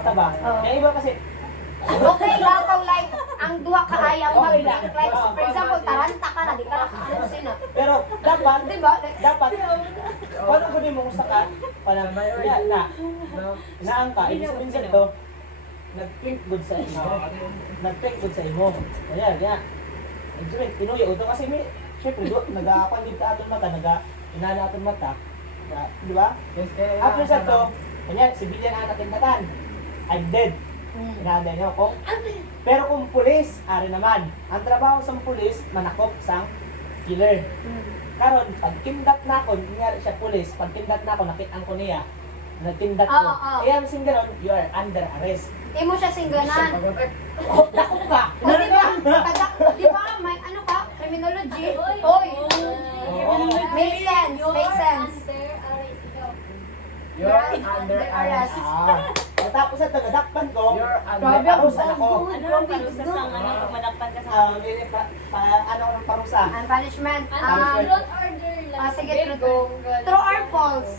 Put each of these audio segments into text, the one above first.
mataba. Yung iba kasi, Okay, dapat like, ang duha ka ay ang mag-think like, for example, taranta ka na, di ka nakakansin na. pero dapat, Diba? dapat, paano ko din mo gusto ka, parang, naangka, ibig sabihin sa ito, nag-think good sa imo. Nag-think good sa imo. Ayan, yan. Ibig sabihin, pinuya ito kasi may, syempre, nag-aakuan dito atong mata, nag-inala atong mata. Di ba? After sa ito, kanya, civilian ang natingkatan. I'm dead. Inaanday niyo ako. Pero kung pulis, ari naman. Ang trabaho sa pulis, manakop sang killer. Karon, pag kindat na ako, nangyari siya pulis, pag kindat na ako, nakitang ko niya, natindat ko. Kaya ang singgaron, you are under arrest. Imo siya singganan. Dako ka! O di ba, may ano ka, criminology? Oy! Make sense, make sense. You're under arrest. Tapos sa tagadakpan ko, Grabe may ako parusa ako. Ano ang parusa sa pag madakpan ka sa Ano ang parusa? Ang punishment. truth order lang. Sige, true. True or false?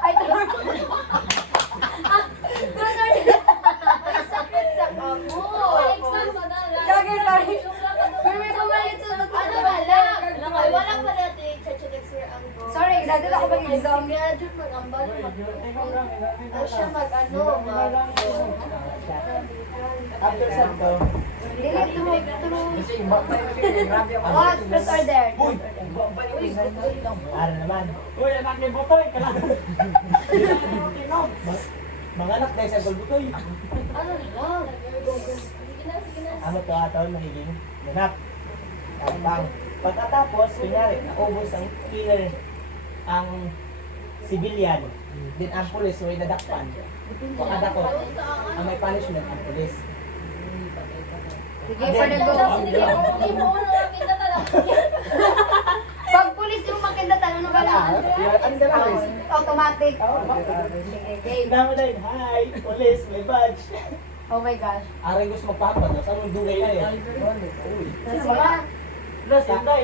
Ay, true or false. True or sakit sa kamo. Exam pa na lang. Sorry, sorry. May pumalit sa Ano ba lang? Wala pa natin check ang go. Sorry, dadala ko bang exam? Graduate mag-ambal. Siya mag-ano. After sa ito, Dili, true. What? Truth or dare? ari naman. Uy, anak ni Butoy! Mga anak dahil sa Bulbutoy. Ano lang? Ano to aton magiging ganap. Tapang. Pagkatapos, kunyari, naubos ang killer ang civilian. Then ang pulis, may nadakpan. Pagkadako, ang may punishment ang pulis. Sige, for the go. Pag pulis mo makindatan, ano ba lang? Under arrest. Automatic. Sige, game. Naman hi, police, may badge. Oh my gosh. Aray gusto magpapad, saan mong dugay na eh. Wala. Plus, hintay.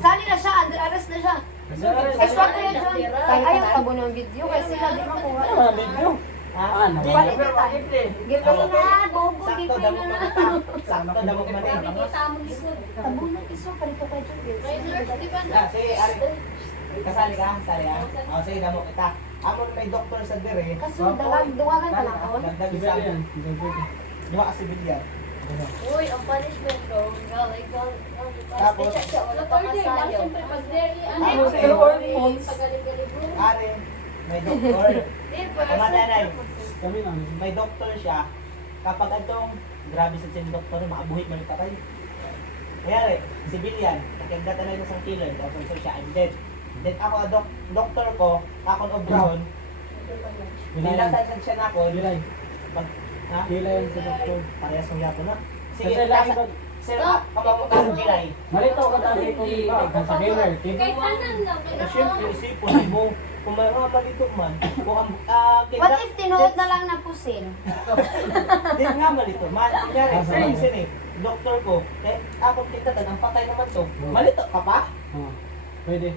Sali na siya, under arrest na siya. Extra ko yun, John. Ayaw tabo ng video kasi sila di makuha. Ano mga video? Palit na tayo. Gipay na, bobo, Sakto, gipay damok na. manita. Sakto, damok manita. Nakikita mo gisod. Tabo na, iso, palito kayo, John. Di ba? Sige, Ari. Kasali ka, kasali ka. O, sige, damok kita. Amon may doktor sa dire. Kaso, duwagan ka lang ako. Dagdag sa akin. Duha ka sibilyan. Uy, ang punishment ko. Tapos, Wala pa kasayo. Siyempre, pag dairy, Ano, true or false? Pagaling-galing. Ari, may doktor. Diba? Kamananay, may doktor siya. Kapag itong grabe sa sin doktor, makabuhit man yung patay. Kaya civilian, nakagdata na isang killer, tapos siya, I'm dead. Then ako, doktor ko, kakon of brown, nilatasan siya na ako, pag, ha? Kilay yan si doktor. Parehas mong yapo na. Sige, Kasi lang nasa, sir, kapapunta sa kilay. Malito ka dati kung iba, sa gamer. Kahit tanan lang. Eh, syempre, isipon mo, kung may mga balito man, kung ang, What if tinuod na lang na pusin? Di nga malito man. Kunyari, sa minsan eh, doktor ko, eh, ako kitatan, ang patay naman to. Malito ka pa? Pwede.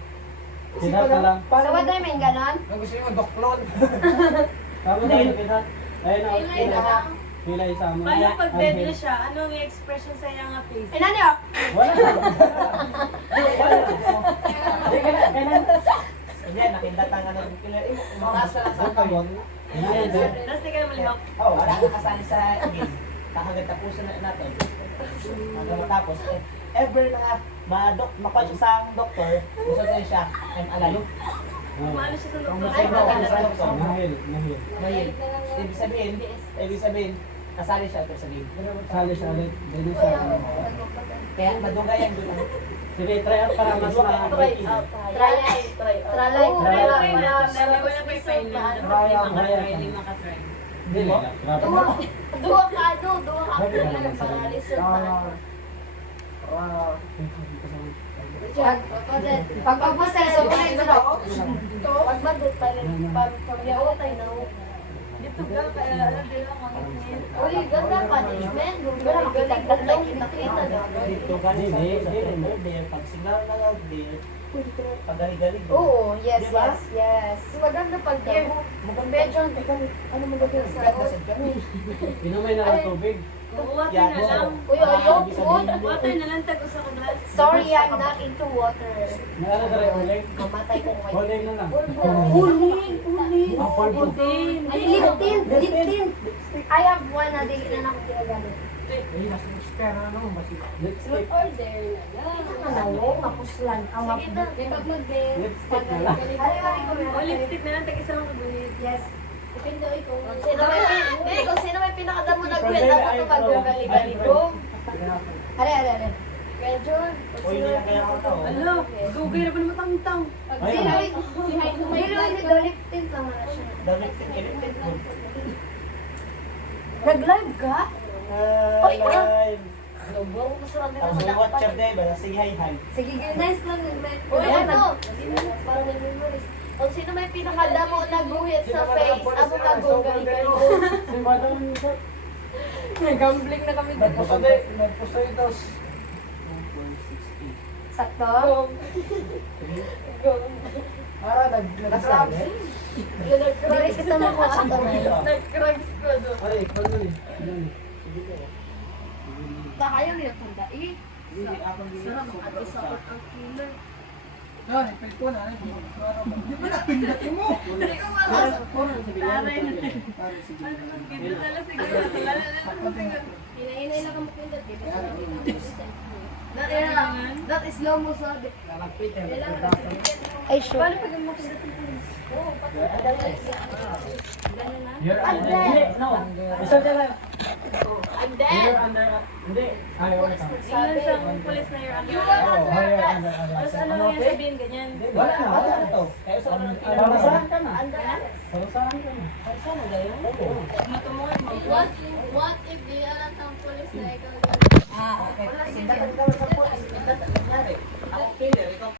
Isipan Kinat na lang. So what do you mean, ganon? Ang gusto nyo, doklon. Tama na yung kinat. Ayun o, Kilay na lang. kilay sa amin. Paano pag dead na siya? Ano ang expression sa iyang face? Eh, nani, oh? Wala na. Wala na. Di ka na, kailan? Yan, nakindatan nga ng killer. Eh, mataas ka lang sa kamot. Yan, sir. Tapos di ka na malihok. Oh, wala kang kasali sa game. Kakagat tapusin na natin. Hanggang matapos. Eh, ever na makuha siya sa doktor, gusto din siya, I'm alive. Maano siya sa doktor? Ay, nakakala sa doktor. Nahil. Mahil. Ibig sabihin, kasali siya ito sa game. Sali siya ulit. Dito siya. Kaya madugayan doon. Sige, try out para mas na. Tralay. Try. Wala pa yung file na. Lima ka try. Hindi mo? Grabe. Duwa ka, duwa ka. Para listen pa. Pag pagpasay, so kung ito na, oh. Pag madut pa rin, pagyawa tayo na. Dito ka, alam din lang mga Uy, ganda punishment. Galing kita na. Dito ka sa birthday, pag sigaw na lang, pwede ka na pagaling-galing. Oo, yes, Diba? yes, yes. Maganda pag Yeah. Maganda. Medyo Ano maganda? Ganda kami. Inumin na ng tubig. Water Yan, na lang. Uy, ayaw, food. Water na lang, tag-usa ko glass. Sorry, I'm not into water. Naano na rin uling? Mamatay ko ngayon. Uling na lang. Uling, uling. Ang pulpo. Ay, lip tint, lip tint. I have one na dili na ako ginagamit. Eh, mas expert na naman. Lipstick. order na lang. Ano, mapuslan. Ang Sige na, di ba mag-bed? Lipstick na lang. O, lipstick na lang, tag-isa lang kabunit. Yes. Depende ay kung Kung sino may pinakadamo na kwet, dapat ito magagali-gali ko. Are. Kaya John, Uy, hindi na kaya ako to. Alo, gugay na pa naman tang-tang. Ayun. Dilo, lip tint lang na siya. Dami kinipit mo. Nag-live ka? Live. sobrang masarap na Ang mga watcher din ba? Sige, hi. Sige, nice lang nag-live. Uy, ano? Parang nag-memories. Kung sino may pinakadamo na guhit sa face, amo ka gugali-gali ko. Si Madam Nag-gambling na kami dito. nagpusoy daw. Sakto? Para nagsabi. Dili kita mo ko sakto na yun. Nag-crugs ko doon. Ay, ikaw na rin. Kaya niya tanda eh. Hindi, ako hindi. Sarap makakasakot ang killer. Yan, ipit ko na. Di ba napindati mo? Hindi ko malas. Taray na. Ganda na lang siguro. Wala na lang siguro. Hinahinay lang ang mukindot. That is slow mo sa Ay, sure. Paano pag ang mukindot ng pulis? Oo, pati. You're under. Hindi, no. Isa dyan lang. I'm You're dead. under. Hindi. Ayaw ka. Ilan siyang pulis na your You under. are Oh, under ayaw, arrest. under. Tapos ano yung sabihin, ganyan. Wala na. Ano to? Kaya sa mga Parusahan ka na. Under arrest. Parusahan ka na. What if di alam ng pulis na ikaw? Ah, okay. Dapat ikaw sa polis. Dapat nangyari. Ako killer, ikaw